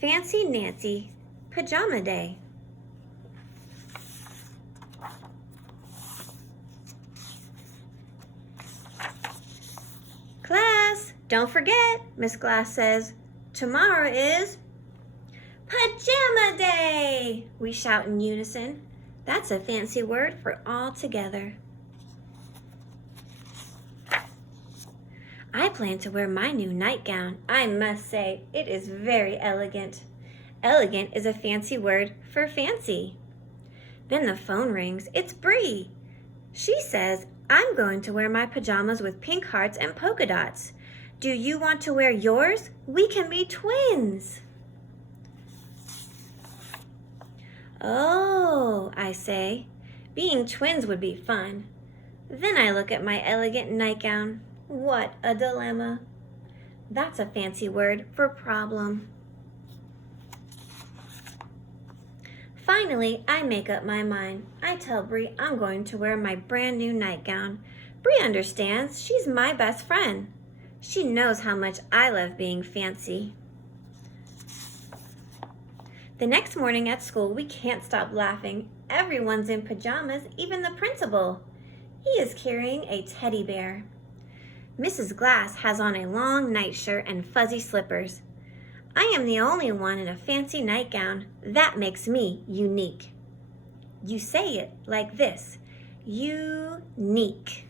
Fancy Nancy Pajama Day. Class, don't forget, Miss Glass says, tomorrow is Pajama Day! We shout in unison. That's a fancy word for all together. I plan to wear my new nightgown. I must say, it is very elegant. Elegant is a fancy word for fancy. Then the phone rings. It's Bree. She says, I'm going to wear my pajamas with pink hearts and polka dots. Do you want to wear yours? We can be twins. Oh, I say, being twins would be fun. Then I look at my elegant nightgown. What a dilemma. That's a fancy word for problem. Finally, I make up my mind. I tell Bree I'm going to wear my brand new nightgown. Bree understands. She's my best friend. She knows how much I love being fancy. The next morning at school, we can't stop laughing. Everyone's in pajamas, even the principal. He is carrying a teddy bear. Mrs. Glass has on a long nightshirt and fuzzy slippers. I am the only one in a fancy nightgown. That makes me unique. You say it like this, unique.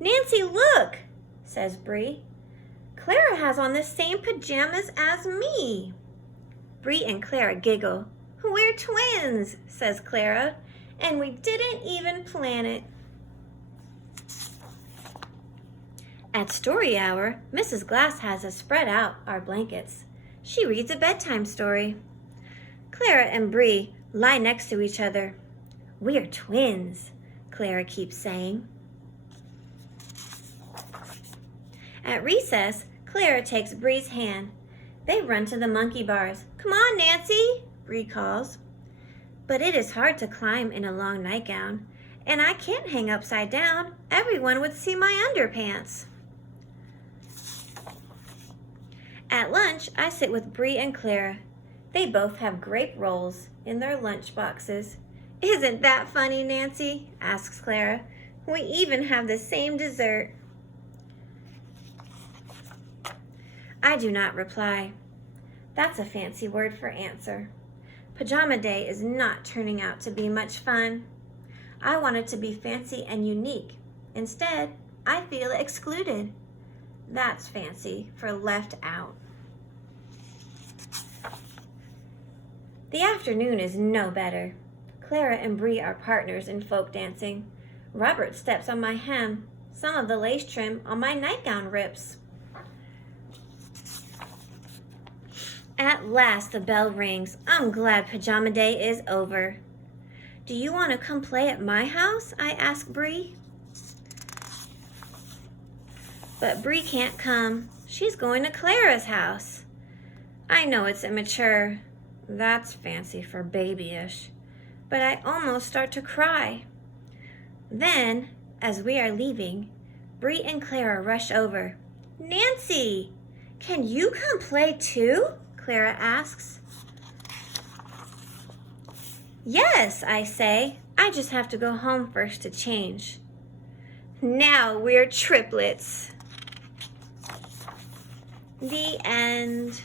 Nancy, look, says Bree. Clara has on the same pajamas as me. Bree and Clara giggle. We're twins, says Clara, and we didn't even plan it. At story hour, Mrs. Glass has us spread out our blankets. She reads a bedtime story. Clara and Bree lie next to each other. We're twins, Clara keeps saying. At recess, Clara takes Bree's hand. They run to the monkey bars. Come on, Nancy, Bree calls. But it is hard to climb in a long nightgown, and I can't hang upside down. Everyone would see my underpants. At lunch, I sit with Bree and Clara. They both have grape rolls in their lunch boxes. Isn't that funny, Nancy? Asks Clara. We even have the same dessert. I do not reply. That's a fancy word for answer. Pajama Day is not turning out to be much fun. I wanted to be fancy and unique. Instead, I feel excluded. That's fancy for left out. The afternoon is no better. Clara and Bree are partners in folk dancing. Robert steps on my hem. Some of the lace trim on my nightgown rips. At last the bell rings. I'm glad Pajama Day is over. Do you want to come play at my house? I ask Bree. But Bree can't come. She's going to Clara's house. I know it's immature. That's fancy for babyish. But I almost start to cry. Then, as we are leaving, Bree and Clara rush over. Nancy, can you come play too? Clara asks. Yes, I say. I just have to go home first to change. Now we're triplets. The end.